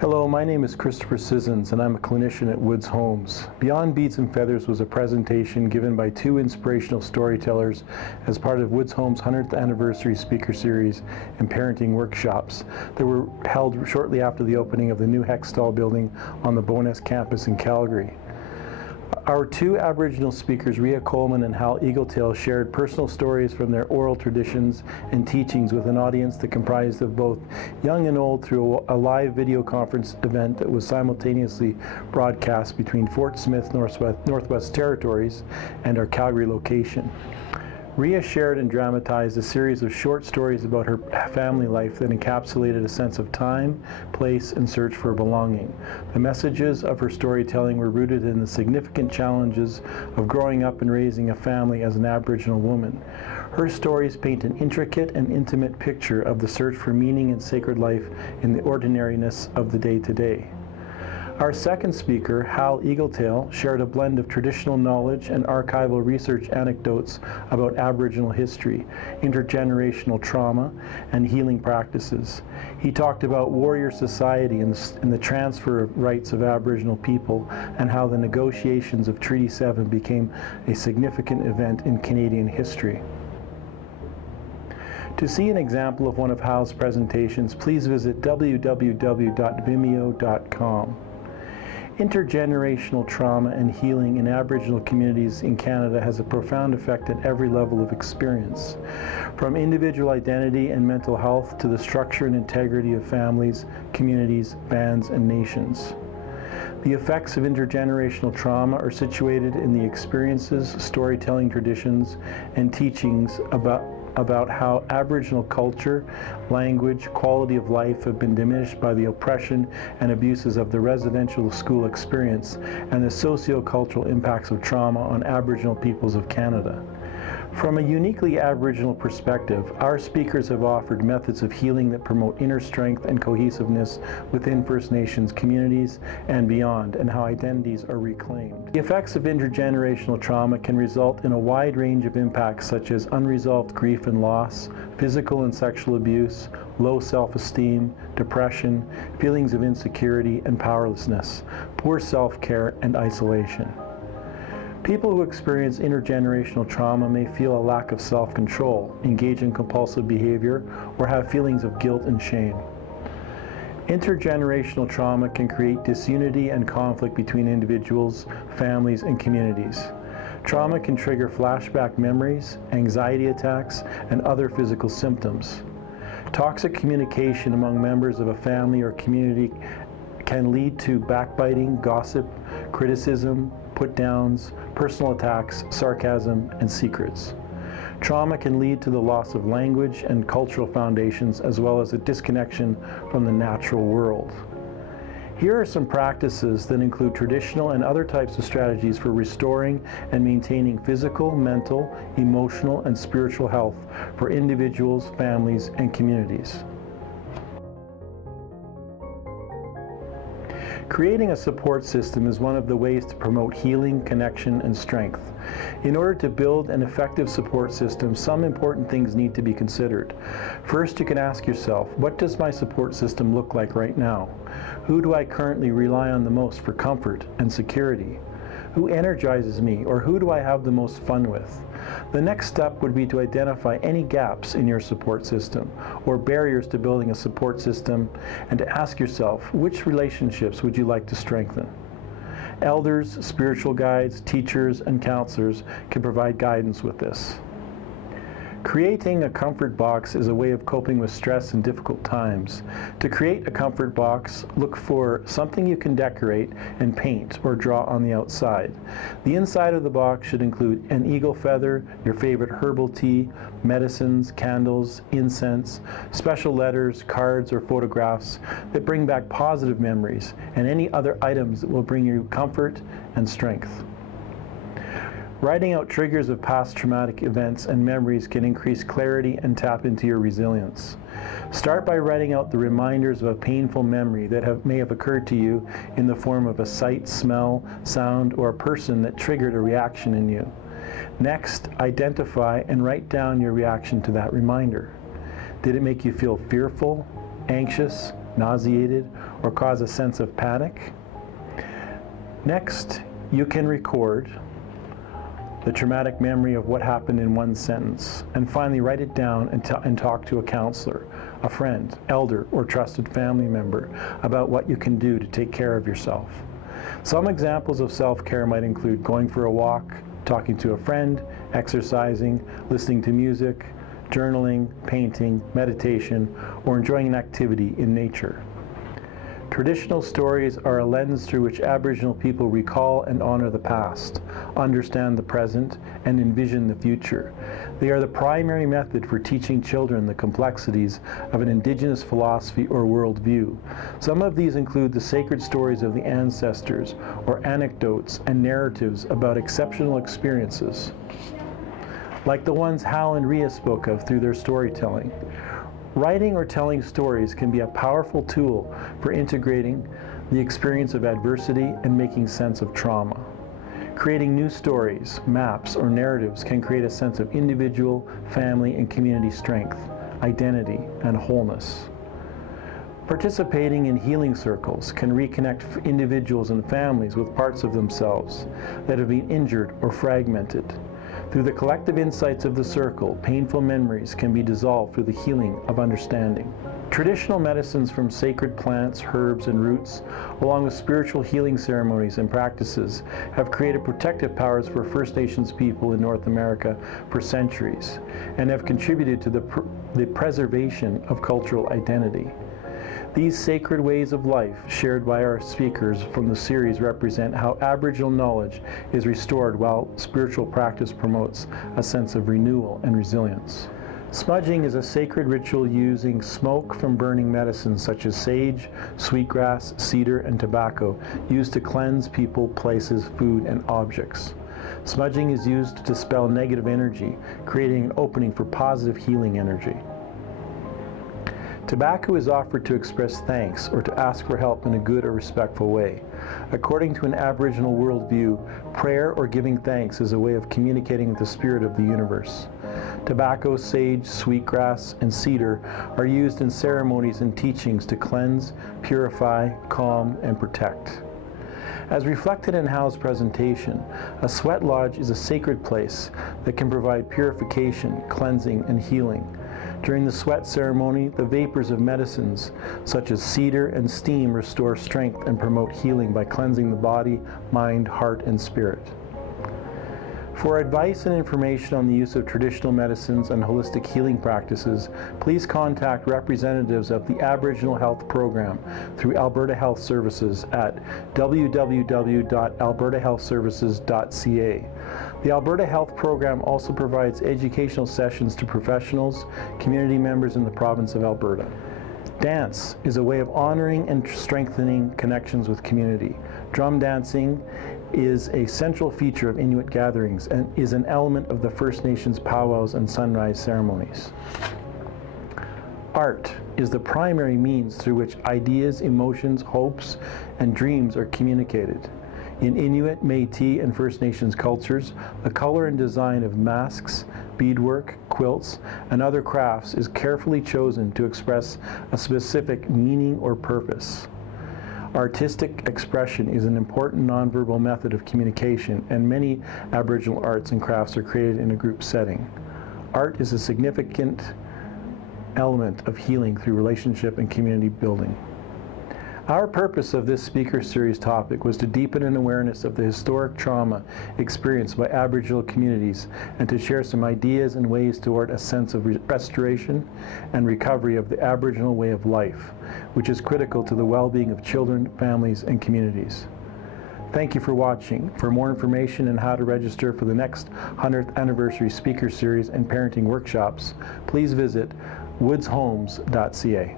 Hello, my name is Christopher Sissons and I'm a clinician at Woods Homes. Beyond Beads and Feathers was a presentation given by two inspirational storytellers as part of Woods Homes' 100th anniversary speaker series and parenting workshops that were held shortly after the opening of the new Hextall building on the Bowness campus in Calgary. Our two Aboriginal speakers, Rhea Coleman and Hal Eagletail, shared personal stories from their oral traditions and teachings with an audience that comprised of both young and old through a live video conference event that was simultaneously broadcast between Fort Smith, Northwest Territories and our Calgary location. Rhea shared and dramatized a series of short stories about her family life that encapsulated a sense of time, place, and search for belonging. The messages of her storytelling were rooted in the significant challenges of growing up and raising a family as an Aboriginal woman. Her stories paint an intricate and intimate picture of the search for meaning and sacred life in the ordinariness of the day-to-day. Our second speaker, Hal Eagletail, shared a blend of traditional knowledge and archival research anecdotes about Aboriginal history, intergenerational trauma, and healing practices. He talked about warrior society and the transfer of rights of Aboriginal people and how the negotiations of Treaty 7 became a significant event in Canadian history. To see an example of one of Hal's presentations, please visit www.vimeo.com. Intergenerational trauma and healing in Aboriginal communities in Canada has a profound effect at every level of experience, from individual identity and mental health to the structure and integrity of families, communities, bands, and nations. The effects of intergenerational trauma are situated in the experiences, storytelling traditions, and teachings about how Aboriginal culture, language, quality of life have been diminished by the oppression and abuses of the residential school experience and the socio-cultural impacts of trauma on Aboriginal peoples of Canada. From a uniquely Aboriginal perspective, our speakers have offered methods of healing that promote inner strength and cohesiveness within First Nations communities and beyond, and how identities are reclaimed. The effects of intergenerational trauma can result in a wide range of impacts such as unresolved grief and loss, physical and sexual abuse, low self-esteem, depression, feelings of insecurity and powerlessness, poor self-care, and isolation. People who experience intergenerational trauma may feel a lack of self-control, engage in compulsive behavior, or have feelings of guilt and shame. Intergenerational trauma can create disunity and conflict between individuals, families, and communities. Trauma can trigger flashback memories, anxiety attacks, and other physical symptoms. Toxic communication among members of a family or community can lead to backbiting, gossip, criticism, put-downs, personal attacks, sarcasm, and secrets. Trauma can lead to the loss of language and cultural foundations, as well as a disconnection from the natural world. Here are some practices that include traditional and other types of strategies for restoring and maintaining physical, mental, emotional, and spiritual health for individuals, families, and communities. Creating a support system is one of the ways to promote healing, connection, and strength. In order to build an effective support system, some important things need to be considered. First, you can ask yourself, what does my support system look like right now? Who do I currently rely on the most for comfort and security? Who energizes me, or who do I have the most fun with? The next step would be to identify any gaps in your support system or barriers to building a support system, and to ask yourself, which relationships would you like to strengthen? Elders, spiritual guides, teachers, and counselors can provide guidance with this. Creating a comfort box is a way of coping with stress and difficult times. To create a comfort box, look for something you can decorate and paint or draw on the outside. The inside of the box should include an eagle feather, your favorite herbal tea, medicines, candles, incense, special letters, cards, or photographs that bring back positive memories, and any other items that will bring you comfort and strength. Writing out triggers of past traumatic events and memories can increase clarity and tap into your resilience. Start by writing out the reminders of a painful memory that may have occurred to you in the form of a sight, smell, sound, or a person that triggered a reaction in you. Next, identify and write down your reaction to that reminder. Did it make you feel fearful, anxious, nauseated, or cause a sense of panic? Next, you can record the traumatic memory of what happened in one sentence, and finally write it down and talk to a counselor, a friend, elder, or trusted family member about what you can do to take care of yourself. Some examples of self-care might include going for a walk, talking to a friend, exercising, listening to music, journaling, painting, meditation, or enjoying an activity in nature. Traditional stories are a lens through which Aboriginal people recall and honor the past, understand the present, and envision the future. They are the primary method for teaching children the complexities of an Indigenous philosophy or worldview. Some of these include the sacred stories of the ancestors, or anecdotes and narratives about exceptional experiences, like the ones Hal and Rhea spoke of through their storytelling. Writing or telling stories can be a powerful tool for integrating the experience of adversity and making sense of trauma. Creating new stories, maps, or narratives can create a sense of individual, family, and community strength, identity, and wholeness. Participating in healing circles can reconnect individuals and families with parts of themselves that have been injured or fragmented. Through the collective insights of the circle, painful memories can be dissolved through the healing of understanding. Traditional medicines from sacred plants, herbs, and roots, along with spiritual healing ceremonies and practices, have created protective powers for First Nations people in North America for centuries, and have contributed to the preservation of cultural identity. These sacred ways of life shared by our speakers from the series represent how Aboriginal knowledge is restored while spiritual practice promotes a sense of renewal and resilience. Smudging is a sacred ritual using smoke from burning medicines such as sage, sweetgrass, cedar, and tobacco used to cleanse people, places, food, and objects. Smudging is used to dispel negative energy, creating an opening for positive healing energy. Tobacco is offered to express thanks or to ask for help in a good or respectful way. According to an Aboriginal worldview, prayer or giving thanks is a way of communicating with the spirit of the universe. Tobacco, sage, sweetgrass, and cedar are used in ceremonies and teachings to cleanse, purify, calm, and protect. As reflected in Hal's presentation, a sweat lodge is a sacred place that can provide purification, cleansing, and healing. During the sweat ceremony, the vapors of medicines, such as cedar and steam, restore strength and promote healing by cleansing the body, mind, heart, and spirit. For advice and information on the use of traditional medicines and holistic healing practices, please contact representatives of the Aboriginal Health Program through Alberta Health Services at www.albertahealthservices.ca. The Alberta Health Program also provides educational sessions to professionals, community members in the province of Alberta. Dance is a way of honoring and strengthening connections with community. Drum dancing is a central feature of Inuit gatherings and is an element of the First Nations powwows and sunrise ceremonies. Art is the primary means through which ideas, emotions, hopes, and dreams are communicated. In Inuit, Métis, and First Nations cultures, the color and design of masks, beadwork, quilts, and other crafts is carefully chosen to express a specific meaning or purpose. Artistic expression is an important nonverbal method of communication, and many Aboriginal arts and crafts are created in a group setting. Art is a significant element of healing through relationship and community building. Our purpose of this speaker series topic was to deepen an awareness of the historic trauma experienced by Aboriginal communities and to share some ideas and ways toward a sense of restoration and recovery of the Aboriginal way of life, which is critical to the well-being of children, families, and communities. Thank you for watching. For more information on how to register for the next 100th anniversary speaker series and parenting workshops, please visit woodshomes.ca.